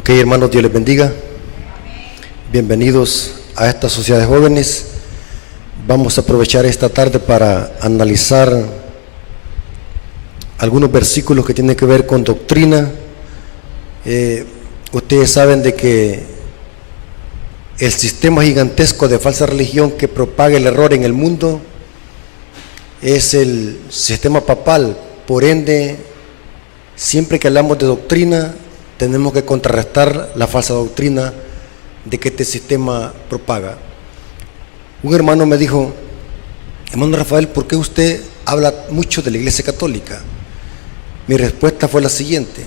Ok, hermanos, Dios les bendiga. Bienvenidos a esta sociedad de jóvenes. Vamos a aprovechar esta tarde para analizar algunos versículos que tienen que ver con doctrina. Ustedes saben de que el sistema gigantesco de falsa religión que propaga el error en el mundo es el sistema papal. Por ende, siempre que hablamos de doctrina, tenemos que contrarrestar la falsa doctrina de que este sistema propaga. Un hermano me dijo: hermano Rafael, ¿por qué usted habla mucho de la Iglesia Católica? Mi respuesta fue la siguiente: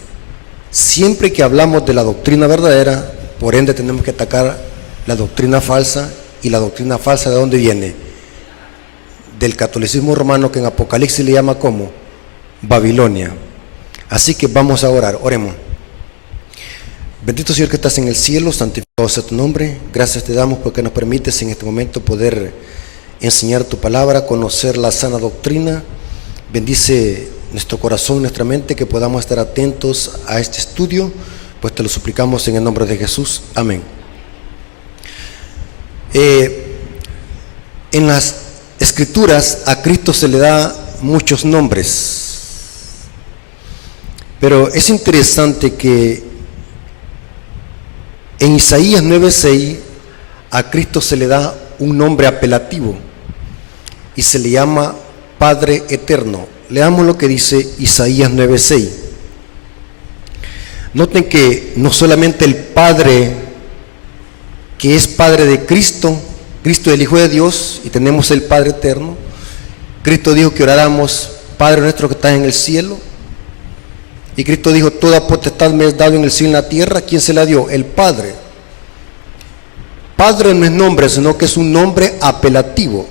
siempre que hablamos de la doctrina verdadera, por ende tenemos que atacar la doctrina falsa. ¿Y la doctrina falsa de dónde viene? Del catolicismo romano, que en Apocalipsis le llama ¿cómo? Babilonia. Así que vamos a orar. Oremos. Bendito Señor que estás en el cielo, santificado sea tu nombre. Gracias te damos porque nos permites en este momento poder enseñar tu palabra, conocer la sana doctrina. Bendice nuestro corazón, nuestra mente, que podamos estar atentos a este estudio, pues te lo suplicamos en el nombre de Jesús. Amén. En las Escrituras a Cristo se le da muchos nombres, pero es interesante que en Isaías 9:6 a Cristo se le da un nombre apelativo y se le llama Padre Eterno. Leamos lo que dice Isaías 9:6. Noten que no solamente el Padre, que es Padre de Cristo, Cristo es el Hijo de Dios y tenemos el Padre Eterno. Cristo dijo que oráramos: Padre nuestro que estás en el cielo. Y Cristo dijo: toda potestad me es dado en el cielo y en la tierra. ¿Quién se la dio? El Padre. Padre no es nombre, sino que es un nombre apelativo.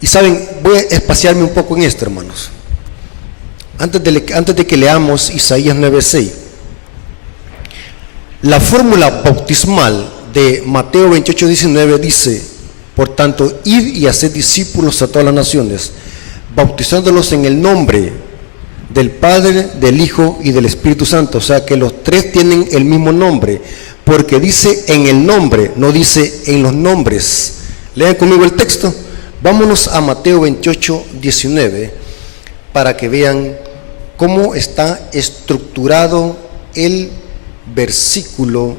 Y saben, voy a espaciarme un poco en esto, hermanos. Antes de que leamos Isaías 9:6, la fórmula bautismal de Mateo 28:19 dice: por tanto, id y haced discípulos a todas las naciones, bautizándolos en el nombre del Padre, del Hijo y del Espíritu Santo. O sea que los tres tienen el mismo nombre, porque dice en el nombre, no dice en los nombres. Lean conmigo el texto. Vámonos a Mateo 28:19 para que vean cómo está estructurado el versículo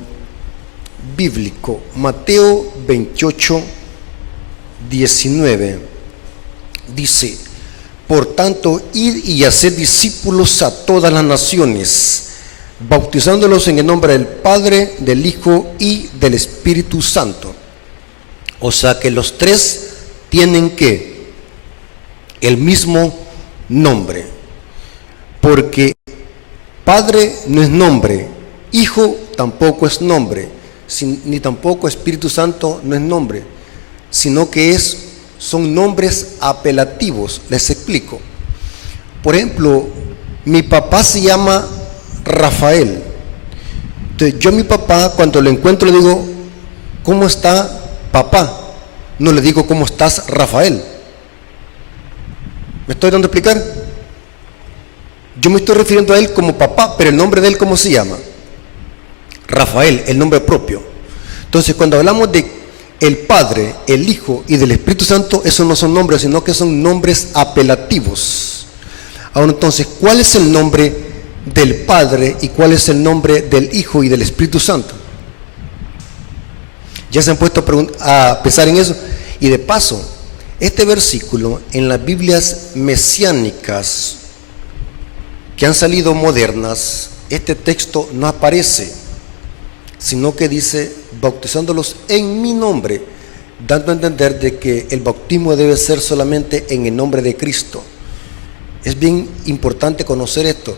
bíblico. Mateo 28:19 dice: por tanto, id y haced discípulos a todas las naciones, bautizándolos en el nombre del Padre, del Hijo y del Espíritu Santo. O sea que los tres tienen el mismo nombre, porque Padre no es nombre, Hijo tampoco es nombre, ni tampoco Espíritu Santo no es nombre, sino que son nombres apelativos. Les explico. Por ejemplo, mi papá se llama Rafael. Entonces yo a mi papá, cuando lo encuentro, le digo: ¿cómo está papá? No le digo: ¿cómo estás, Rafael? ¿Me estoy dando a explicar? Yo me estoy refiriendo a él como papá, pero el nombre de él, ¿cómo se llama? Rafael, el nombre propio. Entonces, cuando hablamos de el Padre, el Hijo y del Espíritu Santo, esos no son nombres, sino que son nombres apelativos. Ahora entonces, ¿cuál es el nombre del Padre y cuál es el nombre del Hijo y del Espíritu Santo? ¿Ya se han puesto a pensar en eso? Y de paso, este versículo en las Biblias mesiánicas que han salido modernas, este texto no aparece, sino que dice: bautizándolos en mi nombre, dando a entender de que el bautismo debe ser solamente en el nombre de Cristo. Es bien importante conocer esto,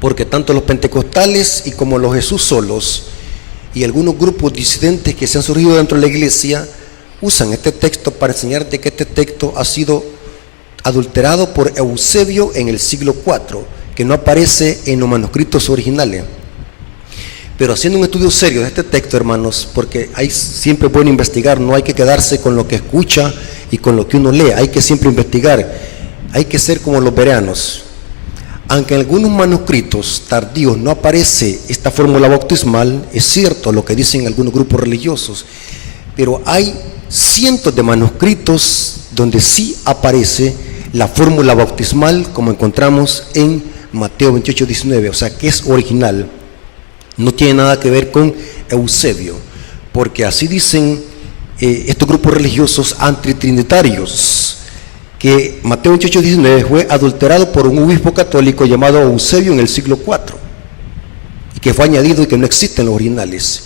porque tanto los pentecostales y como los Jesús solos y algunos grupos disidentes que se han surgido dentro de la iglesia usan este texto para enseñar de que este texto ha sido adulterado por Eusebio en el siglo IV, que no aparece en los manuscritos originales. Pero haciendo un estudio serio de este texto, hermanos, porque siempre es bueno investigar, no hay que quedarse con lo que escucha y con lo que uno lee, hay que siempre investigar, hay que ser como los bereanos. Aunque en algunos manuscritos tardíos no aparece esta fórmula bautismal, es cierto lo que dicen algunos grupos religiosos, pero hay cientos de manuscritos donde sí aparece la fórmula bautismal, como encontramos en Mateo 28, 19, o sea que es original, no tiene nada que ver con Eusebio, porque así dicen estos grupos religiosos antitrinitarios, que Mateo 28, 19 fue adulterado por un obispo católico llamado Eusebio en el siglo IV, y que fue añadido y que no existen los originales.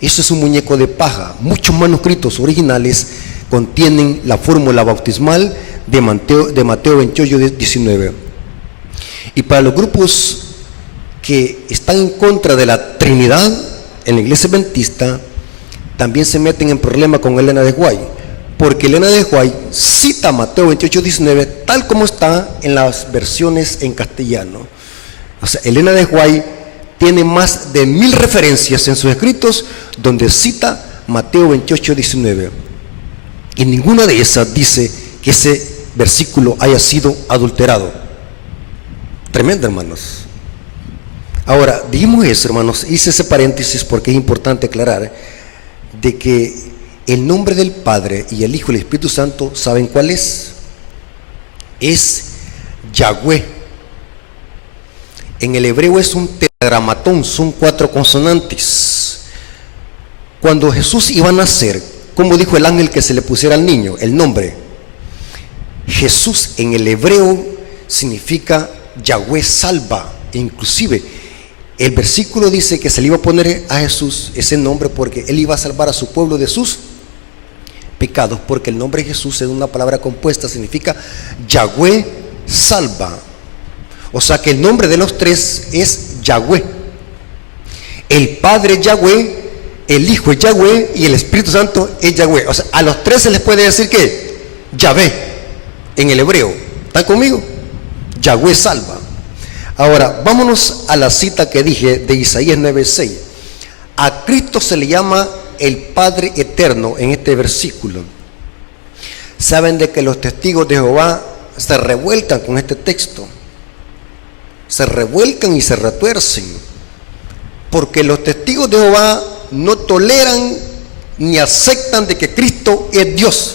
Eso es un muñeco de paja. Muchos manuscritos originales contienen la fórmula bautismal de Mateo 28, 19. Y para los grupos que están en contra de la Trinidad en la Iglesia Adventista, también se meten en problema con Elena de White, porque Elena de White cita Mateo 28, 19 tal como está en las versiones en castellano. O sea, Elena de White tiene más de 1000 referencias en sus escritos donde cita Mateo 28, 19. Y ninguna de esas dice que ese versículo haya sido adulterado. Tremendo, hermanos. Ahora, dijimos eso, hermanos, hice ese paréntesis porque es importante aclarar de que el nombre del Padre y el Hijo y el Espíritu Santo, ¿saben cuál es? Es Yahweh. En el hebreo es un tetragramatón, son 4 consonantes. Cuando Jesús iba a nacer, ¿cómo dijo el ángel que se le pusiera al niño? El nombre. Jesús en el hebreo significa Yahweh salva. E inclusive el versículo dice que se le iba a poner a Jesús ese nombre porque él iba a salvar a su pueblo de sus pecados, porque el nombre de Jesús es una palabra compuesta, significa Yahweh salva. O sea que el nombre de los tres es Yahweh. El Padre es Yahweh, el Hijo es Yahweh y el Espíritu Santo es Yahweh. O sea, a los tres se les puede decir que Yahvé en el hebreo. ¿Están conmigo? Yahweh salva. Ahora, vámonos a la cita que dije de Isaías 9:6. A Cristo se le llama el Padre eterno en este versículo. Saben de que los testigos de Jehová se revuelcan con este texto, se revuelcan y se retuercen, porque los testigos de Jehová no toleran ni aceptan de que Cristo es Dios,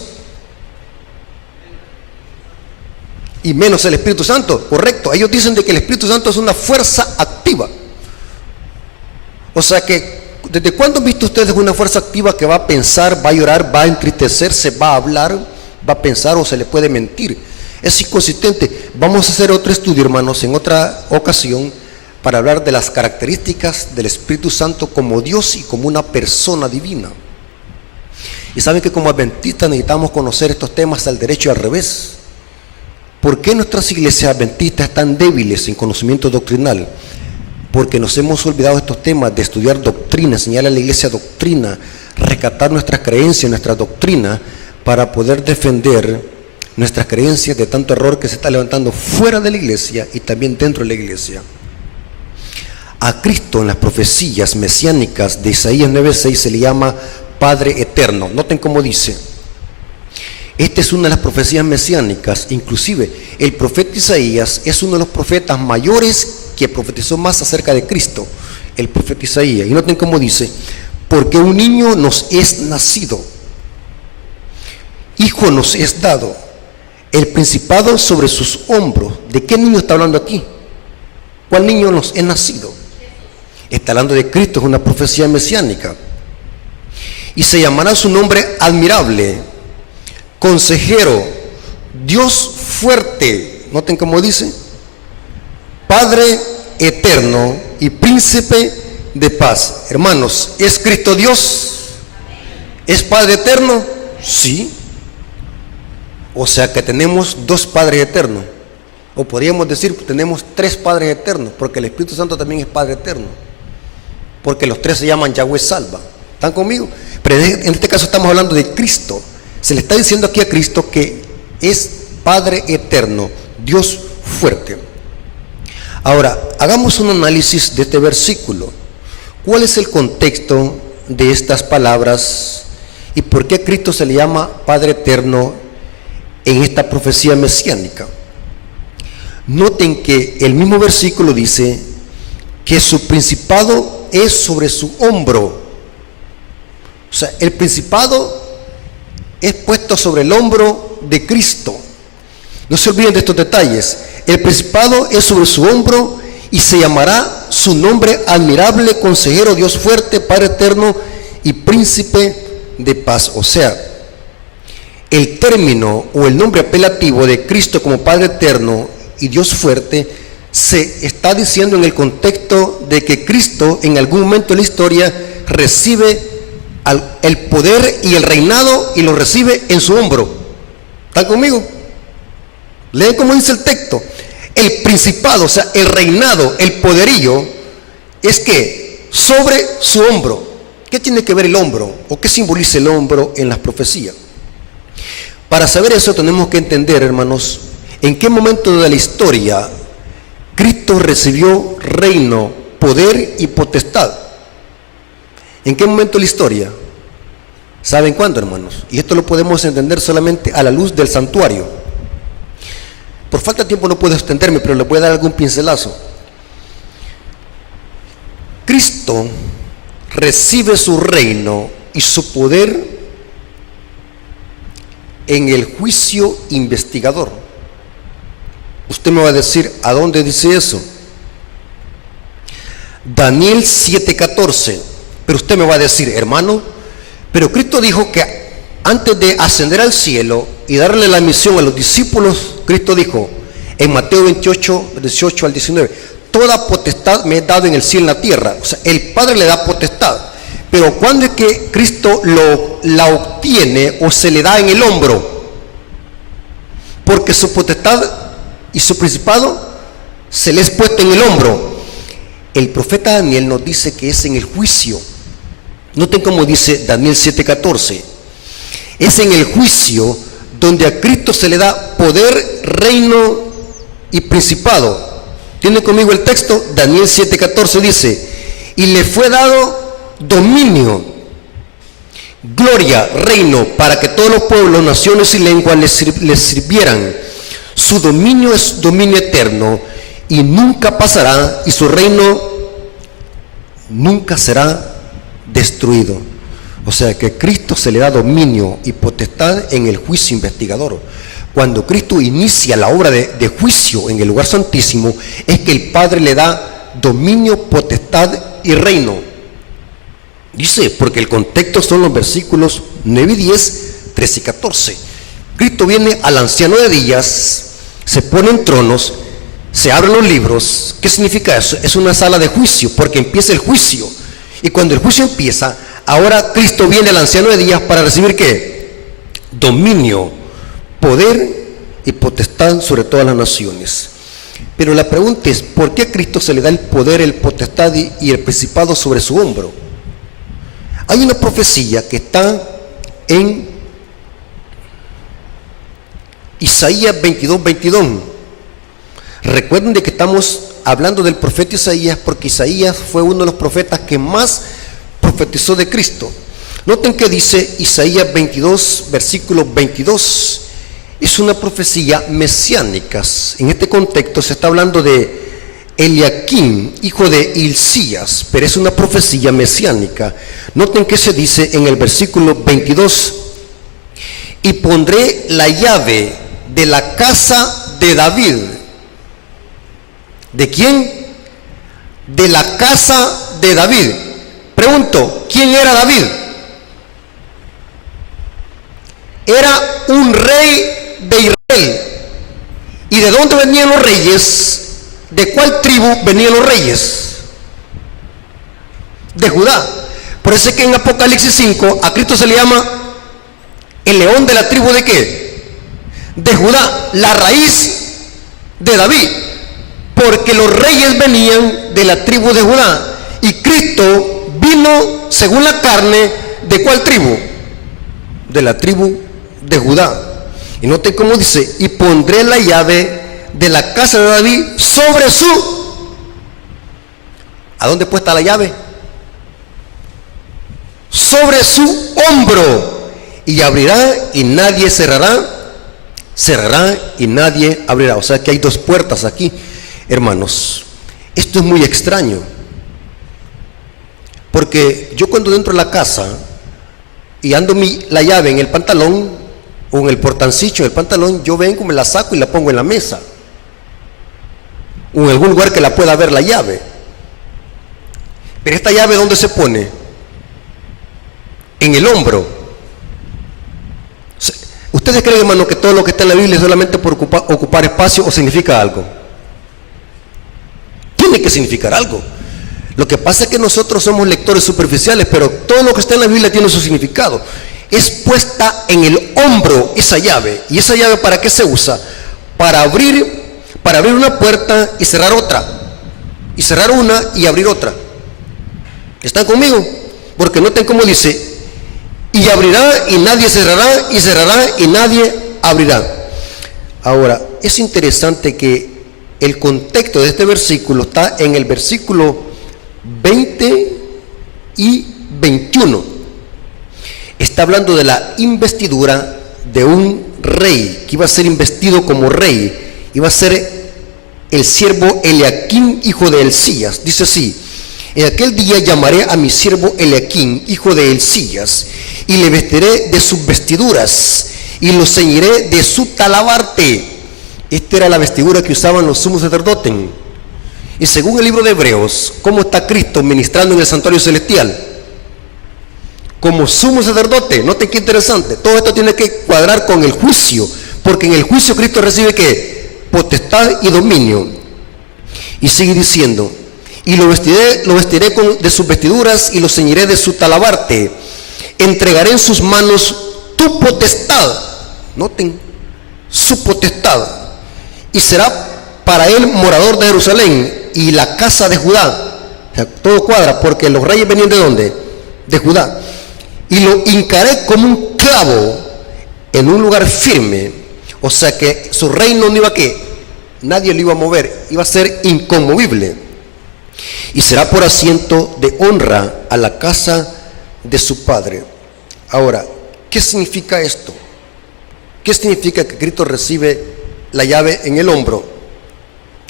y menos el Espíritu Santo. Correcto, ellos dicen de que el Espíritu Santo es una fuerza activa. O sea que, ¿desde cuándo han visto ustedes una fuerza activa que va a pensar, va a llorar, va a entristecerse, va a hablar, va a pensar o se le puede mentir? Es inconsistente. Vamos a hacer otro estudio, hermanos, en otra ocasión, para hablar de las características del Espíritu Santo como Dios y como una persona divina. Y saben que como adventistas necesitamos conocer estos temas al derecho y al revés. ¿Por qué nuestras iglesias adventistas están débiles en conocimiento doctrinal? Porque nos hemos olvidado de estos temas, de estudiar doctrina, enseñar a la iglesia doctrina, rescatar nuestras creencias, nuestra doctrina, para poder defender nuestras creencias de tanto error que se está levantando fuera de la iglesia y también dentro de la iglesia. A Cristo en las profecías mesiánicas de Isaías 9:6 se le llama Padre eterno. Noten cómo dice. Esta es una de las profecías mesiánicas. Inclusive el profeta Isaías es uno de los profetas mayores que profetizó más acerca de Cristo, el profeta Isaías. Y noten cómo dice: porque un niño nos es nacido, hijo nos es dado, el principado sobre sus hombros. ¿De qué niño está hablando aquí? ¿Cuál niño nos es nacido? Está hablando de Cristo, es una profecía mesiánica. Y se llamará su nombre admirable, consejero, Dios fuerte. Noten cómo dice: Padre eterno y príncipe de paz. Hermanos, ¿es Cristo Dios? ¿Es Padre eterno? Sí. O sea que tenemos 2 Padres eternos. O podríamos decir que tenemos 3 Padres eternos, porque el Espíritu Santo también es Padre eterno. Porque los 3 se llaman Yahweh salva. ¿Están conmigo? Pero en este caso estamos hablando de Cristo. Se le está diciendo aquí a Cristo que es Padre eterno, Dios fuerte. Ahora, hagamos un análisis de este versículo. ¿Cuál es el contexto de estas palabras y por qué Cristo se le llama Padre eterno en esta profecía mesiánica? Noten que el mismo versículo dice que su principado es sobre su hombro. O sea, el principado es puesto sobre el hombro de Cristo. No se olviden de estos detalles. El principado es sobre su hombro y se llamará su nombre admirable, consejero, Dios fuerte, Padre eterno y príncipe de paz. O sea, el término o el nombre apelativo de Cristo como Padre eterno y Dios fuerte se está diciendo en el contexto de que Cristo en algún momento de la historia recibe el poder y el reinado y lo recibe en su hombro. ¿Están conmigo? Leen cómo dice el texto. El principado, o sea, el reinado, el poderío, es que sobre su hombro. ¿Qué tiene que ver el hombro? ¿O qué simboliza el hombro en las profecías? Para saber eso tenemos que entender, hermanos, en qué momento de la historia Cristo recibió reino, poder y potestad. ¿En qué momento de la historia? ¿Saben cuándo, hermanos? Y esto lo podemos entender solamente a la luz del santuario. Por falta de tiempo no puedo extenderme, pero les voy a dar algún pincelazo. Cristo recibe su reino y su poder en el juicio investigador. Usted me va a decir, ¿a dónde dice eso? Daniel 7:14. Pero usted me va a decir, hermano, pero Cristo dijo que antes de ascender al cielo y darle la misión a los discípulos, Cristo dijo en Mateo 28, 18 al 19, toda potestad me he dado en el cielo y en la tierra. O sea, el Padre le da potestad. Pero ¿cuándo es que Cristo la obtiene o se le da en el hombro? Porque su potestad y su principado se le es puesto en el hombro. El profeta Daniel nos dice que es en el juicio. Noten cómo dice Daniel 7:14. Es en el juicio donde a Cristo se le da poder, reino y principado. ¿Tienen conmigo el texto? Daniel 7:14 dice, y le fue dado dominio, gloria, reino, para que todos los pueblos, naciones y lenguas les sirvieran. Su dominio es dominio eterno y nunca pasará, y su reino nunca será destruido. O sea que a Cristo se le da dominio y potestad en el juicio investigador. Cuando Cristo inicia la obra de juicio en el lugar santísimo, es que el Padre le da dominio, potestad y reino. Dice, porque el contexto son los versículos 9 y 10, 13 y 14. Cristo viene al anciano de días, se pone en tronos, se abren los libros. ¿Qué significa eso? Es una sala de juicio, porque empieza el juicio. Y cuando el juicio empieza, ahora Cristo viene al anciano de días para recibir ¿qué? Dominio, poder y potestad sobre todas las naciones. Pero la pregunta es, ¿por qué a Cristo se le da el poder, el potestad y el principado sobre su hombro? Hay una profecía que está en Isaías 22:22. Recuerden de que estamos hablando del profeta Isaías, porque Isaías fue uno de los profetas que más profetizó de Cristo. Noten que dice Isaías 22, versículo 22. Es una profecía mesiánica. En este contexto se está hablando de Eliaquim, hijo de Hilcías, pero es una profecía mesiánica. Noten que se dice en el versículo 22, y pondré la llave de la casa de David. ¿De quién? De la casa de David. Pregunto, ¿quién era David? Era un rey de Israel. ¿Y de dónde venían los reyes? ¿De cuál tribu venían los reyes? De Judá. Por eso es que en Apocalipsis 5 a Cristo se le llama el león de la tribu ¿de qué? De Judá, la raíz de David, porque los reyes venían de la tribu de Judá y Cristo vino según la carne ¿de cuál tribu? De la tribu de Judá. Y noten cómo dice, y pondré la llave de la casa de David sobre su... ¿A dónde puesta la llave? Sobre su hombro, y abrirá y nadie cerrará cerrará y nadie abrirá. O sea que hay dos puertas aquí, hermanos. Esto es muy extraño, porque yo cuando entro a la casa y ando la llave en el pantalón o en el portancillo del pantalón, yo vengo, me la saco y la pongo en la mesa o en algún lugar que la pueda ver la llave. Pero esta llave, ¿dónde se pone? En el hombro. ¿Ustedes creen, hermano, que todo lo que está en la Biblia es solamente por ocupar espacio o significa algo? Tiene que significar algo. Lo que pasa es que nosotros somos lectores superficiales, pero todo lo que está en la Biblia tiene su significado. Es puesta en el hombro esa llave. ¿Y esa llave para qué se usa? Para abrir una puerta y cerrar otra. Y cerrar una y abrir otra. ¿Están conmigo? Porque noten cómo dice: y abrirá y nadie cerrará, y cerrará y nadie abrirá. Ahora, es interesante que el contexto de este versículo está en el versículo 20 y 21. Está hablando de la investidura de un rey que iba a ser investido como rey. Iba a ser el siervo Eliaquim, hijo de Hilcías. Dice así: en aquel día llamaré a mi siervo Eliaquim, hijo de Hilcías, y le vestiré de sus vestiduras y lo ceñiré de su talabarte. Esta era la vestidura que usaban los sumos sacerdotes. Y según el libro de Hebreos, ¿cómo está Cristo ministrando en el santuario celestial? Como sumo sacerdote. Noten qué interesante. Todo esto tiene que cuadrar con el juicio, porque en el juicio Cristo recibe ¿qué? Potestad y dominio. Y sigue diciendo: y lo vestiré de sus vestiduras y lo ceñiré de su talabarte. Entregaré en sus manos tu potestad. Noten, su potestad. Y será para él morador de Jerusalén y la casa de Judá. O sea, todo cuadra, porque los reyes venían ¿de dónde? De Judá. Y lo hincaré como un clavo en un lugar firme. O sea que su reino no iba a ¿qué? Nadie lo iba a mover, iba a ser inconmovible. Y será por asiento de honra a la casa de su padre. Ahora, ¿qué significa esto? ¿Qué significa que Cristo recibe la llave en el hombro?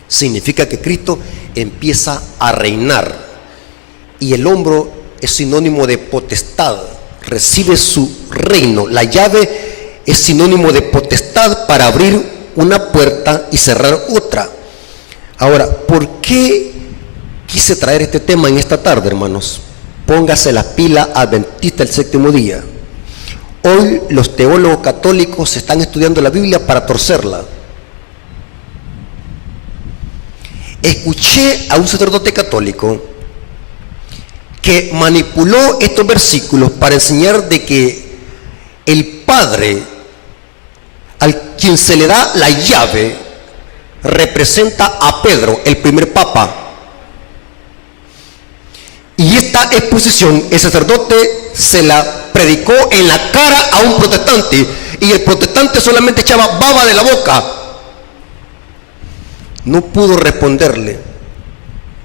Significa que Cristo empieza a reinar, y el hombro es sinónimo de potestad. Recibe su reino. La llave es sinónimo de potestad para abrir una puerta y cerrar otra. Ahora, ¿por qué quise traer este tema en esta tarde, hermanos? Póngase la pila adventista del séptimo día. Hoy los teólogos católicos están estudiando la Biblia para torcerla. Escuché a un sacerdote católico que manipuló estos versículos para enseñar de que el Padre, al quien se le da la llave, representa a Pedro, el primer papa. Y esta exposición el sacerdote se la predicó en la cara a un protestante, y el protestante solamente echaba baba de la boca. No pudo responderle,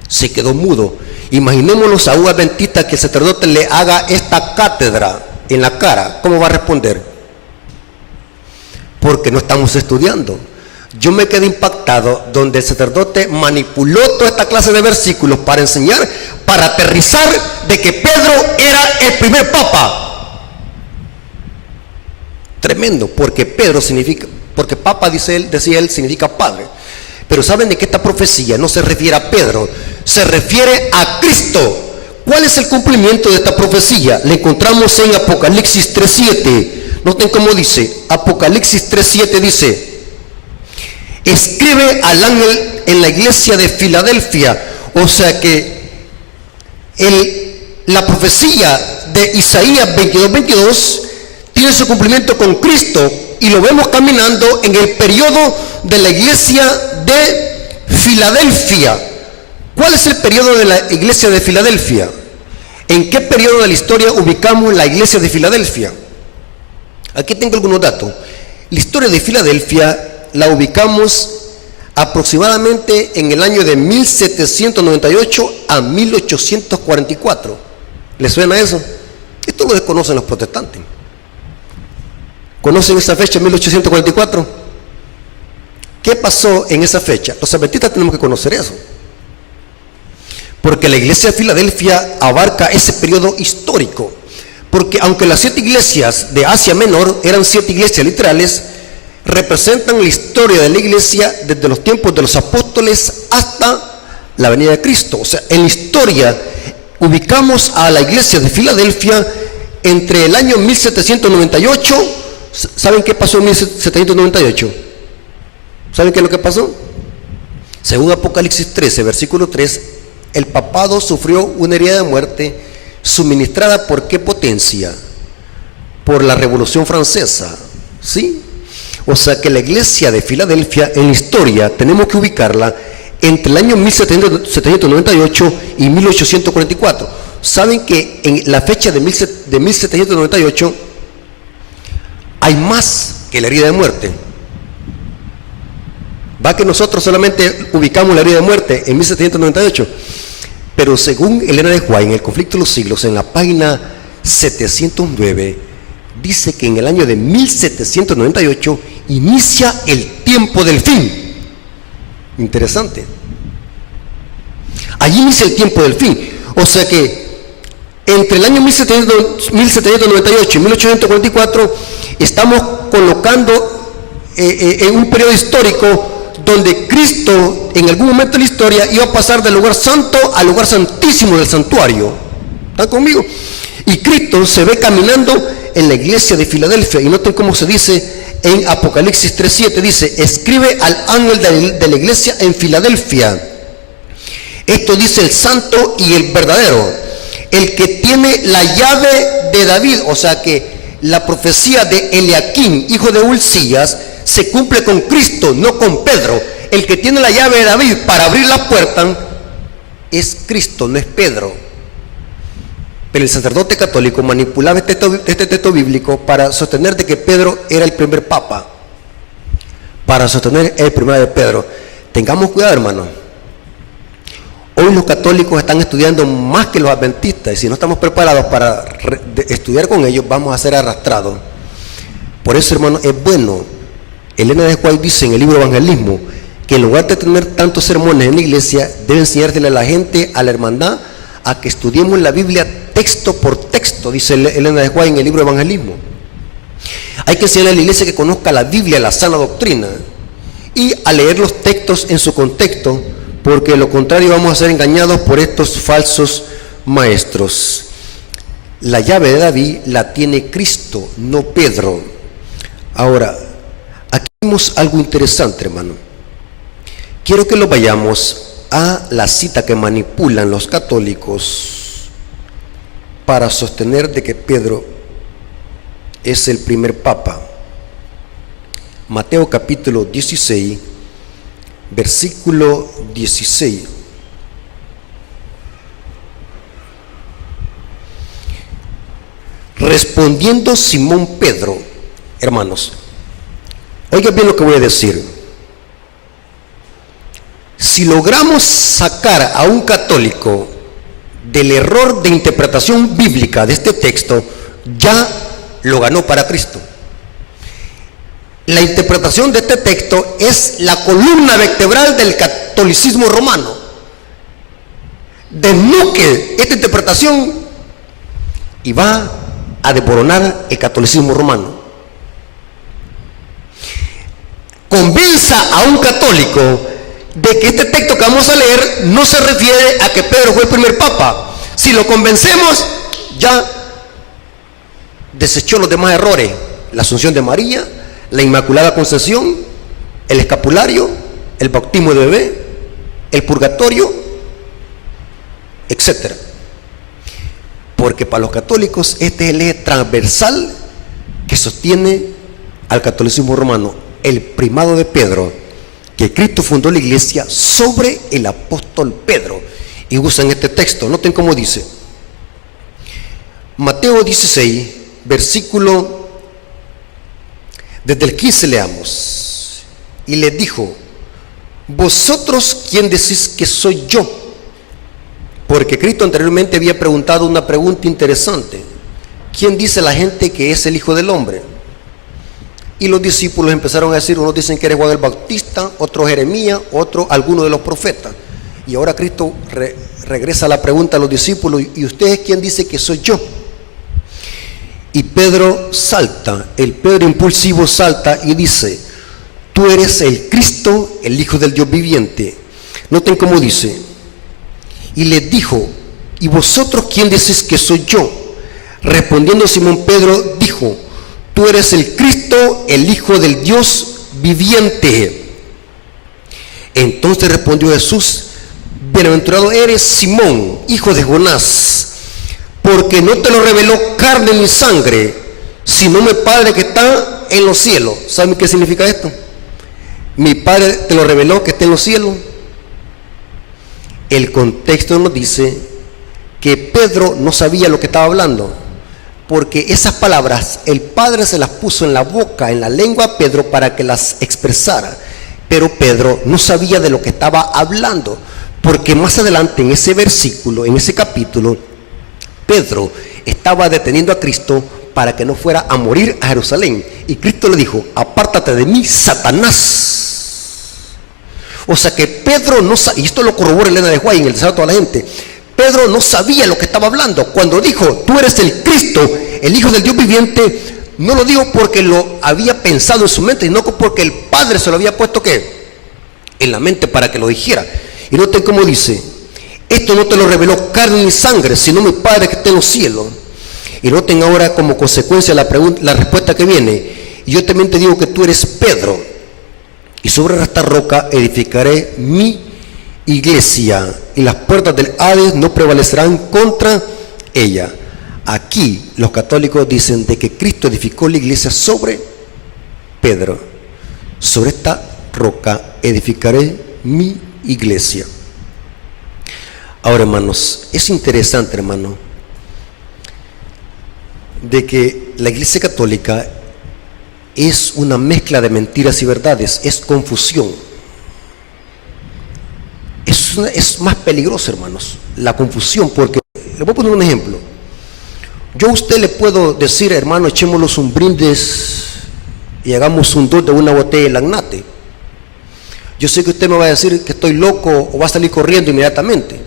se quedó mudo. Imaginémonos a un adventista que el sacerdote le haga esta cátedra en la cara. ¿Cómo va a responder? Porque no estamos estudiando. Yo me quedé impactado donde el sacerdote manipuló toda esta clase de versículos para enseñar, para aterrizar de que Pedro era el primer papa. Tremendo, porque Pedro significa, porque papa, decía él, significa padre. Pero ¿saben de qué esta profecía no se refiere a Pedro? Se refiere a Cristo. ¿Cuál es el cumplimiento de esta profecía? La encontramos en Apocalipsis 3:7. Noten cómo dice. Apocalipsis 3:7 dice: escribe al ángel en la iglesia de Filadelfia. O sea que la profecía de Isaías 22:22 tiene su cumplimiento con Cristo, y lo vemos caminando en el periodo de la iglesia de Filadelfia. ¿Cuál es el periodo de la iglesia de Filadelfia? ¿En qué periodo de la historia ubicamos la iglesia de Filadelfia? Aquí tengo algunos datos. La historia de Filadelfia la ubicamos aproximadamente en el año de 1798 a 1844. ¿Les suena eso? Esto lo desconocen los protestantes. ¿Conocen esa fecha, 1844? ¿Qué pasó en esa fecha? Los adventistas tenemos que conocer eso. Porque la iglesia de Filadelfia abarca ese periodo histórico. Porque aunque las 7 iglesias de Asia Menor eran 7 iglesias literales, representan la historia de la iglesia desde los tiempos de los apóstoles hasta la venida de Cristo. O sea, en la historia ubicamos a la iglesia de Filadelfia entre el año 1798. ¿Saben qué pasó en 1798? ¿Saben qué es lo que pasó? Según Apocalipsis 13, versículo 3, el papado sufrió una herida de muerte suministrada por qué potencia? Por la Revolución Francesa, ¿sí? O sea que la iglesia de Filadelfia en la historia tenemos que ubicarla entre el año 1798 y 1844. ¿Saben que en la fecha de 1798 hay más que la herida de muerte? Va que nosotros solamente ubicamos la herida de muerte en 1798, pero según Elena de White en el Conflicto de los Siglos, en la página 709, dice que en el año de 1798 inicia el tiempo del fin. Interesante. Allí inicia el tiempo del fin. O sea que entre el año 1798 y 1844 estamos colocando en un periodo histórico donde Cristo en algún momento de la historia iba a pasar del lugar santo al lugar santísimo del santuario. ¿Están conmigo? Y Cristo se ve caminando en la iglesia de Filadelfia, y noten cómo se dice en Apocalipsis 3:7, dice: escribe al ángel de la iglesia en Filadelfia, esto dice el santo y el verdadero, el que tiene la llave de David. O sea que la profecía de Eliaquim, hijo de Ulcías, se cumple con Cristo, no con Pedro. El que tiene la llave de David para abrir la puerta es Cristo, no es Pedro. Pero el sacerdote católico manipulaba este texto bíblico para sostener de que Pedro era el primer papa, para sostener el primero de Pedro. Tengamos cuidado, hermano. Hoy los católicos están estudiando más que los adventistas, y si no estamos preparados para estudiar con ellos, vamos a ser arrastrados. Por eso, hermano, es bueno. Elena de White dice en el libro Evangelismo que en lugar de tener tantos sermones en la iglesia, debe enseñársele a la gente, a la hermandad, a que estudiemos la Biblia texto por texto, dice Elena de White en el libro Evangelismo. Hay que enseñarle a la iglesia que conozca la Biblia, la sana doctrina, y a leer los textos en su contexto, porque de lo contrario vamos a ser engañados por estos falsos maestros. La llave de David la tiene Cristo, no Pedro. Ahora, aquí vemos algo interesante, hermano. Quiero que lo vayamos a la cita que manipulan los católicos para sostener de que Pedro es el primer papa. Mateo capítulo 16, versículo 16. Respondiendo Simón Pedro, hermanos, oigan bien lo que voy a decir. Si logramos sacar a un católico del error de interpretación bíblica de este texto, ya lo ganó para Cristo. La interpretación de este texto es la columna vertebral del catolicismo romano. Desnuque esta interpretación y va a desmoronar el catolicismo romano. Convenza a un católico de que este texto que vamos a leer no se refiere a que Pedro fue el primer papa. Si lo convencemos, ya desechó los demás errores: la Asunción de María, la Inmaculada Concepción, el escapulario, el bautismo de bebé, el purgatorio, etc. Porque para los católicos este es el eje transversal que sostiene al catolicismo romano: el primado de Pedro, que Cristo fundó la iglesia sobre el apóstol Pedro. Y usan este texto, noten cómo dice. Mateo 16, versículo, desde el 15 leamos. Y les dijo: ¿vosotros quién decís que soy yo? Porque Cristo anteriormente había preguntado una pregunta interesante: ¿quién dice la gente que es el Hijo del Hombre? Y los discípulos empezaron a decir, unos dicen que eres Juan el Bautista, otros Jeremías, otros algunos de los profetas. Y ahora Cristo regresa a la pregunta a los discípulos, ¿y ustedes quién dice que soy yo? Y Pedro salta, el Pedro impulsivo salta y dice, tú eres el Cristo, el Hijo del Dios viviente. Noten cómo dice, y les dijo, ¿y vosotros quién decís que soy yo? Respondiendo Simón Pedro dijo, tú eres el Cristo, el Hijo del Dios viviente. Entonces respondió Jesús, bienaventurado eres Simón, hijo de Jonás, porque no te lo reveló carne ni sangre, sino mi Padre que está en los cielos. ¿Saben qué significa esto? Mi Padre te lo reveló que está en los cielos. El contexto nos dice que Pedro no sabía lo que estaba hablando, porque esas palabras el Padre se las puso en la boca, en la lengua a Pedro para que las expresara, pero Pedro no sabía de lo que estaba hablando, porque más adelante en ese versículo, en ese capítulo, Pedro estaba deteniendo a Cristo para que no fuera a morir a Jerusalén, y Cristo le dijo, apártate de mí, Satanás. O sea que Pedro no sabía, y esto lo corrobora Elena de White en el deseo de toda la gente, Pedro no sabía lo que estaba hablando. Cuando dijo, tú eres el Cristo, el Hijo del Dios viviente, no lo dijo porque lo había pensado en su mente, sino porque el Padre se lo había puesto ¿qué? En la mente para que lo dijera. Y noten cómo dice, esto no te lo reveló carne ni sangre, sino mi Padre que está en los cielos. Y noten ahora como consecuencia la respuesta que viene, y yo también te digo que tú eres Pedro, y sobre esta roca edificaré mi iglesia, y las puertas del Hades no prevalecerán contra ella. Aquí los católicos dicen de que Cristo edificó la iglesia sobre Pedro. Sobre esta roca edificaré mi iglesia. Ahora, hermanos, es interesante, hermano, de que la iglesia católica es una mezcla de mentiras y verdades, es confusión. Es más peligroso, hermanos, la confusión, porque le voy a poner un ejemplo. Yo a usted le puedo decir, hermano, echémoslos un brindis y hagamos un dos de una botella de Lagnate. Yo sé que usted me va a decir que estoy loco o va a salir corriendo inmediatamente.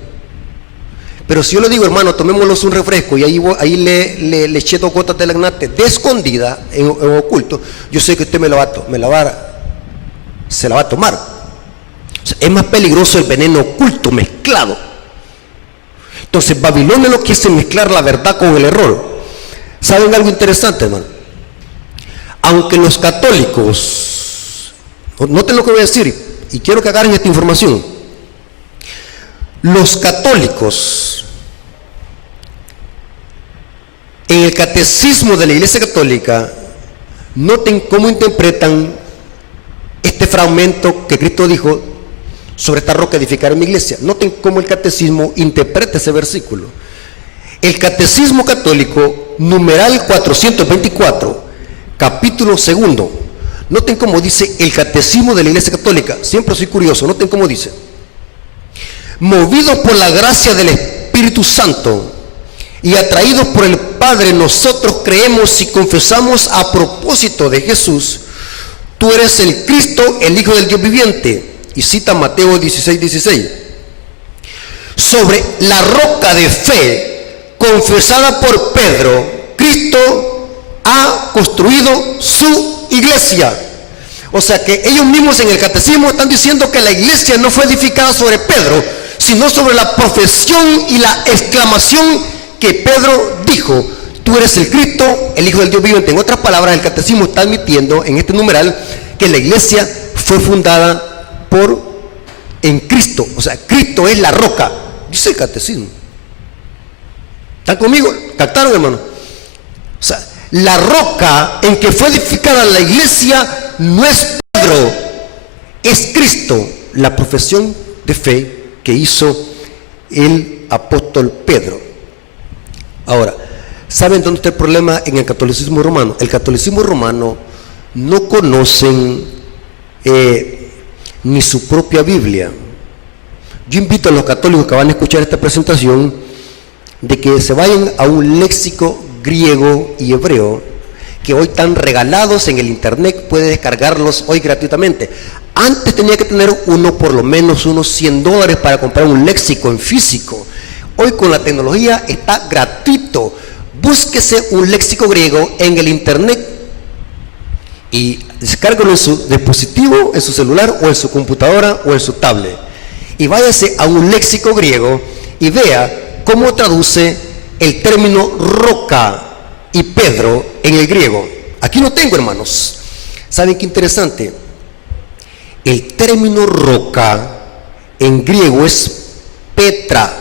Pero si yo le digo, hermano, tomémoslos un refresco y ahí le eché 2 gotas de Lagnate de escondida, en oculto, yo sé que usted se la va a tomar. O sea, es más peligroso el veneno oculto, mezclado. Entonces, Babilonia lo que hace mezclar la verdad con el error. ¿Saben algo interesante, hermano? Aunque los católicos, noten lo que voy a decir, y quiero que agarren esta información. Los católicos, en el catecismo de la Iglesia Católica, noten cómo interpretan este fragmento que Cristo dijo, sobre esta roca edificaré mi iglesia. Noten cómo el catecismo interpreta ese versículo. El catecismo católico, numeral 424, capítulo 2. Noten cómo dice el catecismo de la Iglesia Católica. Siempre soy curioso, noten cómo dice. Movidos por la gracia del Espíritu Santo y atraídos por el Padre, nosotros creemos y confesamos a propósito de Jesús, tú eres el Cristo, el Hijo del Dios viviente. Y cita Mateo 16:16. Sobre la roca de fe confesada por Pedro, Cristo ha construido su iglesia. O sea que ellos mismos en el catecismo están diciendo que la iglesia no fue edificada sobre Pedro, sino sobre la profesión y la exclamación que Pedro dijo, tú eres el Cristo, el Hijo del Dios viviente. En otras palabras, el catecismo está admitiendo en este numeral que la iglesia fue fundada en Cristo. O sea, Cristo es la roca, dice el catecismo. ¿Están conmigo? ¿Captaron, hermano? O sea, la roca en que fue edificada la iglesia no es Pedro, es Cristo, la profesión de fe que hizo el apóstol Pedro. Ahora, ¿saben dónde está el problema en el catolicismo romano? El catolicismo romano no conocen ni su propia Biblia. Yo invito a los católicos que van a escuchar esta presentación de que se vayan a un léxico griego y hebreo que hoy están regalados en el internet, puede descargarlos hoy gratuitamente. Antes tenía que tener por lo menos unos $100 para comprar un léxico en físico. Hoy con la tecnología está gratuito. Búsquese un léxico griego en el internet y descárguelo en su dispositivo, en su celular o en su computadora o en su tablet. Y váyase a un léxico griego y vea cómo traduce el término roca y Pedro en el griego. Aquí lo tengo, hermanos. ¿Saben qué interesante? El término roca en griego es Petra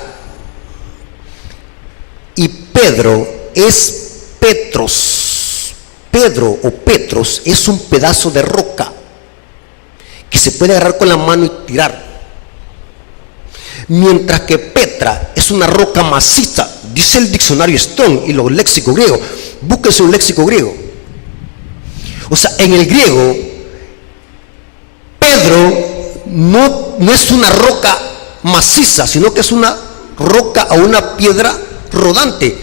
y Pedro es Petros. Pedro o Petros es un pedazo de roca que se puede agarrar con la mano y tirar, mientras que Petra es una roca maciza, dice el diccionario Strong y los léxicos griegos. Búsquense un léxico griego. O sea, en el griego, Pedro no es una roca maciza, sino que es una roca o una piedra rodante.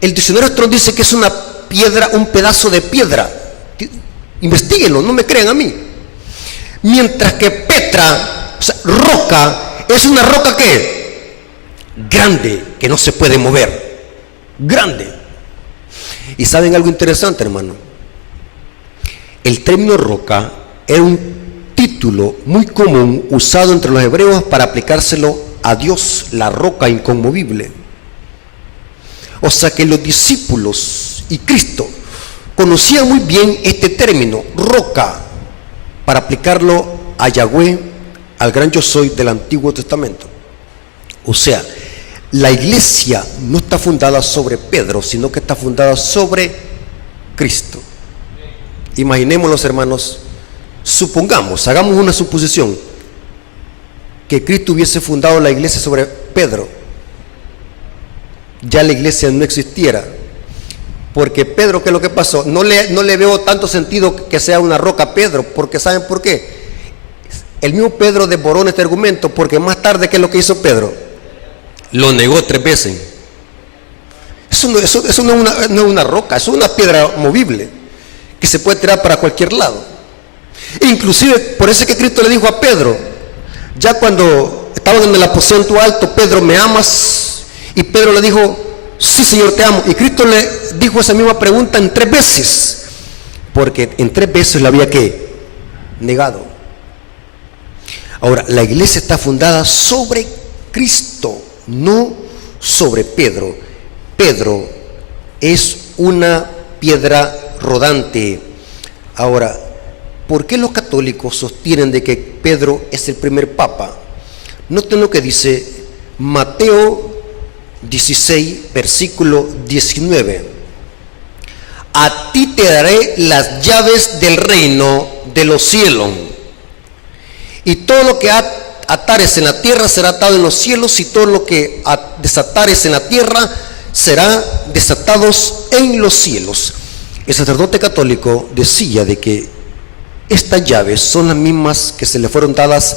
El diccionario Strong dice que es una piedra, un pedazo de piedra. Investíguenlo, no me crean a mí. Mientras que Petra, o sea, roca, es una roca que grande, que no se puede mover. Grande. Y saben algo interesante, hermano. El término roca era un título muy común usado entre los hebreos para aplicárselo a Dios, la roca inconmovible. O sea que los discípulos y Cristo conocían muy bien este término, roca, para aplicarlo a Yahweh, al gran yo soy del Antiguo Testamento. O sea, la iglesia no está fundada sobre Pedro, sino que está fundada sobre Cristo. Imaginémonos, hermanos, supongamos, hagamos una suposición, que Cristo hubiese fundado la iglesia sobre Pedro. Ya la iglesia no existiera, porque Pedro, ¿qué es lo que pasó? No le veo tanto sentido que sea una roca Pedro, porque ¿saben por qué? El mismo Pedro devoró este argumento, porque más tarde, ¿qué es lo que hizo Pedro? Lo negó 3 veces. Eso no es una roca, eso es una piedra movible que se puede tirar para cualquier lado. Inclusive, por eso es que Cristo le dijo a Pedro, ya cuando estaban en el aposento alto: Pedro, ¿me amas? Y Pedro le dijo: sí, Señor, te amo. Y Cristo le dijo esa misma pregunta en 3 veces, porque en 3 veces le había que negado. Ahora, la iglesia está fundada sobre Cristo, no sobre Pedro. Pedro es una piedra rodante. Ahora, ¿por qué los católicos sostienen de que Pedro es el primer papa? Noten lo que dice Mateo 16, versículo 19. A ti te daré las llaves del reino de los cielos, y todo lo que atares en la tierra será atado en los cielos, y todo lo que desatares en la tierra será desatados en los cielos. El sacerdote católico decía de que estas llaves son las mismas que se le fueron dadas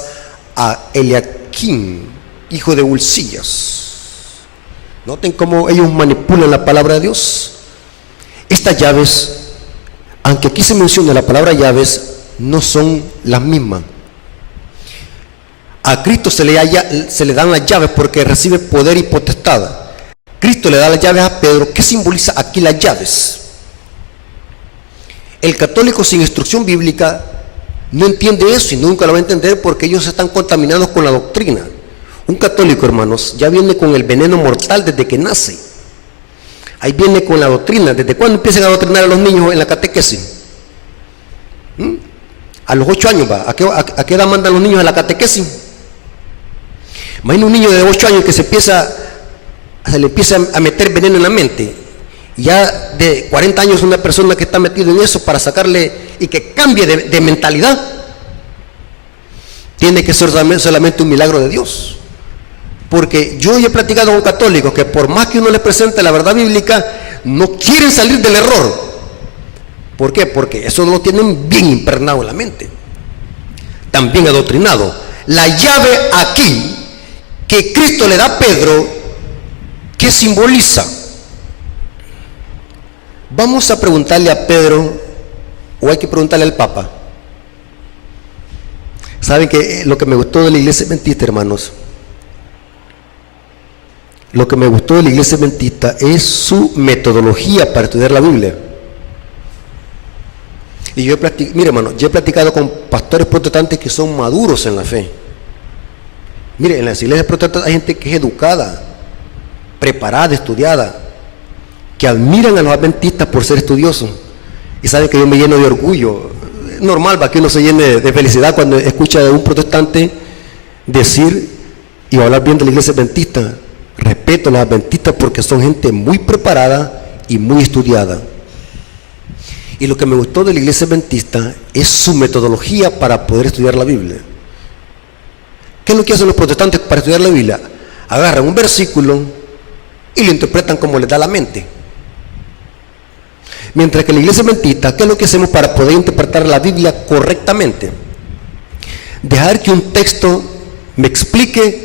a Eliaquim, hijo de Ulcías. Noten cómo ellos manipulan la palabra de Dios. Estas llaves, aunque aquí se menciona la palabra llaves, no son las mismas. A Cristo se le dan las llaves porque recibe poder y potestad. Cristo le da las llaves a Pedro. ¿Qué simboliza aquí las llaves? El católico sin instrucción bíblica no entiende eso y nunca lo va a entender, porque ellos están contaminados con la doctrina. Un católico, hermanos, ya viene con el veneno mortal desde que nace. Ahí viene con la doctrina. ¿Desde cuándo empiezan a adoctrinar a los niños en la catequesis? A los 8 años va. ¿A qué edad mandan los niños a la catequesis? Imagina un niño de 8 años que se le empieza a meter veneno en la mente. Ya de 40 años una persona que está metida en eso, para sacarle y que cambie de mentalidad, tiene que ser solamente un milagro de Dios. Porque yo he platicado con católicos que por más que uno les presente la verdad bíblica, no quieren salir del error. ¿Por qué? Porque eso lo tienen bien impregnado en la mente, también adoctrinado. La llave aquí que Cristo le da a Pedro, ¿qué simboliza? Vamos a preguntarle a Pedro, o hay que preguntarle al Papa. ¿Saben que lo que me gustó de la iglesia adventista, hermanos? Lo que me gustó de la iglesia adventista es su metodología para estudiar la Biblia. Y mire, hermano, yo he platicado con pastores protestantes que son maduros en la fe. Mire, en las iglesias protestantes hay gente que es educada, preparada, estudiada, que admiran a los adventistas por ser estudiosos. Y saben que yo me lleno de orgullo. Es normal, va, que uno se llene de felicidad cuando escucha a un protestante decir y hablar bien de la iglesia adventista. Respeto a los adventistas porque son gente muy preparada y muy estudiada. Y lo que me gustó de la iglesia adventista es su metodología para poder estudiar la Biblia. ¿Qué es lo que hacen los protestantes para estudiar la Biblia? Agarran un versículo y lo interpretan como les da la mente. Mientras que la iglesia adventista, ¿qué es lo que hacemos para poder interpretar la Biblia correctamente? Dejar que un texto me explique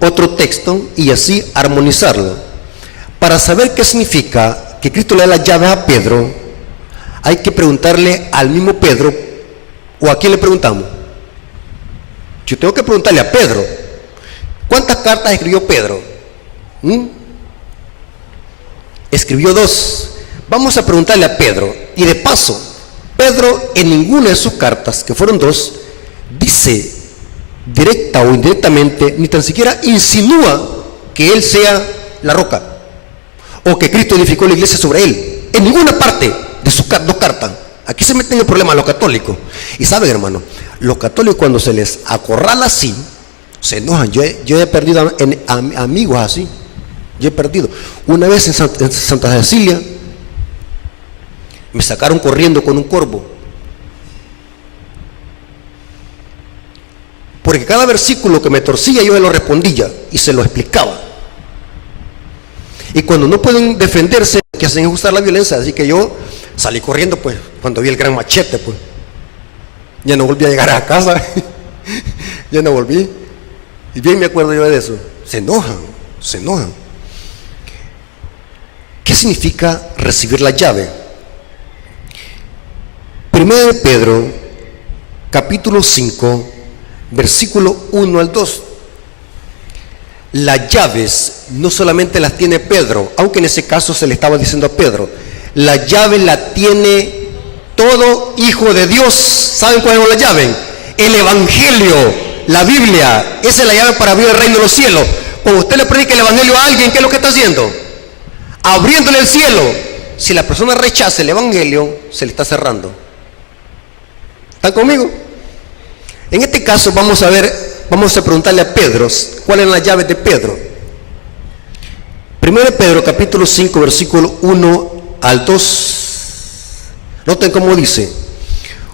otro texto y así armonizarlo. Para saber qué significa que Cristo le da las llaves a Pedro, hay que preguntarle al mismo Pedro, o a quién le preguntamos. Yo tengo que preguntarle a Pedro, ¿cuántas cartas escribió Pedro? Escribió 2. Vamos a preguntarle a Pedro, y de paso, Pedro en ninguna de sus cartas, que fueron 2, dice directa o indirectamente, ni tan siquiera insinúa que él sea la roca, o que Cristo edificó la iglesia sobre él. En ninguna parte de sus 2 cartas. Aquí se meten en el problema los católicos. Y saben, hermano, los católicos cuando se les acorrala así, se enojan. Yo he perdido amigos así. Yo he perdido. Una vez en Santa Cecilia, me sacaron corriendo con un corvo. Porque cada versículo que me torcía yo se lo respondía y se lo explicaba. Y cuando no pueden defenderse, que hacen es usar la violencia. Así que yo salí corriendo, pues, cuando vi el gran machete, pues. Ya no volví a llegar a casa. Ya no volví. Y bien me acuerdo yo de eso. Se enojan. ¿Qué significa recibir la llave? Primero de Pedro, capítulo 5, versículo 1 al 2. Las llaves no solamente las tiene Pedro, aunque en ese caso se le estaba diciendo a Pedro, la llave la tiene todo hijo de Dios. ¿Saben cuál es la llave? El Evangelio, la Biblia. Esa es la llave para abrir el reino de los cielos. Cuando usted le predica el Evangelio a alguien, ¿qué es lo que está haciendo? Abriéndole el cielo. Si la persona rechaza el Evangelio, se le está cerrando. ¿Están conmigo? En este caso vamos a preguntarle a Pedro, ¿cuáles son las llaves de Pedro? Primero de Pedro, capítulo 5, versículo 1 al 2. Noten cómo dice: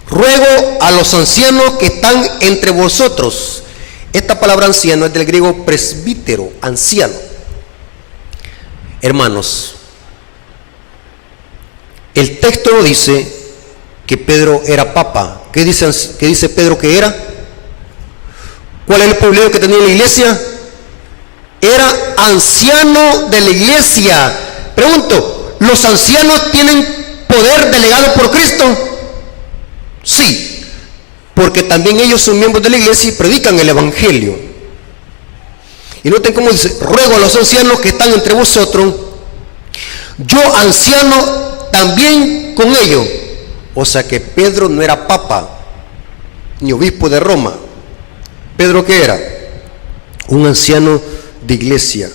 ruego a los ancianos que están entre vosotros. Esta palabra anciano es del griego presbítero, anciano. Hermanos, el texto no dice que Pedro era papa. ¿Qué dice Pedro que era? ¿Cuál es el privilegio que tenía en la iglesia? Era anciano de la iglesia. Pregunto, ¿los ancianos tienen poder delegado por Cristo? Sí, porque también ellos son miembros de la iglesia y predican el Evangelio. Y noten cómo dice: ruego a los ancianos que están entre vosotros, yo anciano también con ellos. O sea que Pedro no era papa ni obispo de Roma. ¿Pedro qué era? Un anciano de iglesia,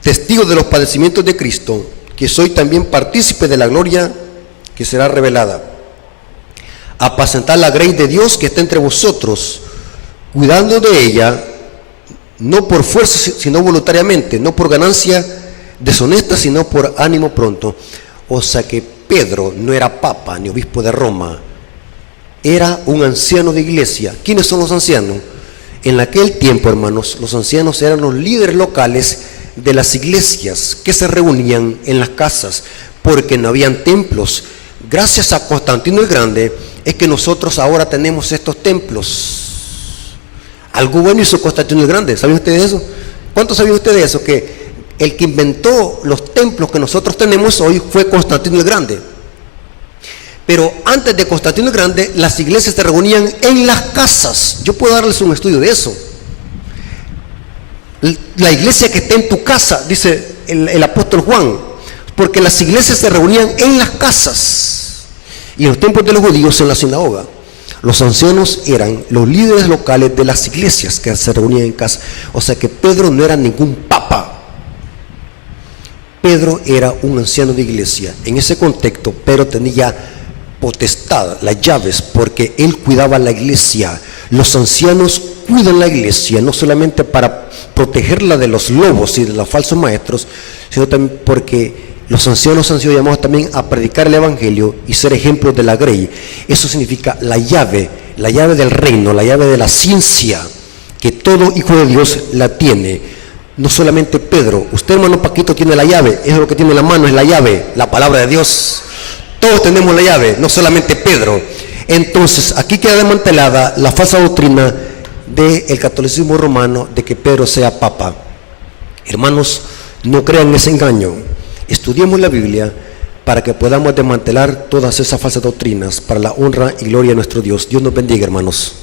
testigo de los padecimientos de Cristo, que soy también partícipe de la gloria que será revelada. Apacentar la grey de Dios que está entre vosotros, cuidando de ella, no por fuerza sino voluntariamente, no por ganancia deshonesta sino por ánimo pronto. O sea que Pedro no era papa ni obispo de Roma, era un anciano de iglesia. ¿Quiénes son los ancianos? En aquel tiempo, hermanos, los ancianos eran los líderes locales de las iglesias que se reunían en las casas, porque no habían templos. Gracias a Constantino el Grande es que nosotros ahora tenemos estos templos. Algo bueno hizo Constantino el Grande. ¿Saben ustedes eso? ¿Cuántos saben ustedes de eso? Que el que inventó los templos que nosotros tenemos hoy fue Constantino el Grande. Pero antes de Constantino el Grande, las iglesias se reunían en las casas. Yo puedo darles un estudio de eso. La iglesia que está en tu casa, dice el apóstol Juan, porque las iglesias se reunían en las casas. Y en los tiempos de los judíos en la sinagoga. Los ancianos eran los líderes locales de las iglesias que se reunían en casa. O sea que Pedro no era ningún papa. Pedro era un anciano de iglesia. En ese contexto, Pedro tenía potestad, las llaves, porque él cuidaba la iglesia. Los ancianos cuidan la iglesia, no solamente para protegerla de los lobos y de los falsos maestros, sino también porque los ancianos han sido llamados también a predicar el evangelio y ser ejemplos de la grey. Eso significa la llave del reino, la llave de la ciencia, que todo hijo de Dios la tiene. No solamente Pedro. Usted, hermano Paquito, tiene la llave. Es lo que tiene en la mano, es la llave, la palabra de Dios. Todos tenemos la llave, no solamente Pedro. Entonces, aquí queda desmantelada la falsa doctrina del catolicismo romano de que Pedro sea papa. Hermanos, no crean en ese engaño. Estudiemos la Biblia para que podamos desmantelar todas esas falsas doctrinas para la honra y gloria de nuestro Dios. Dios nos bendiga, hermanos.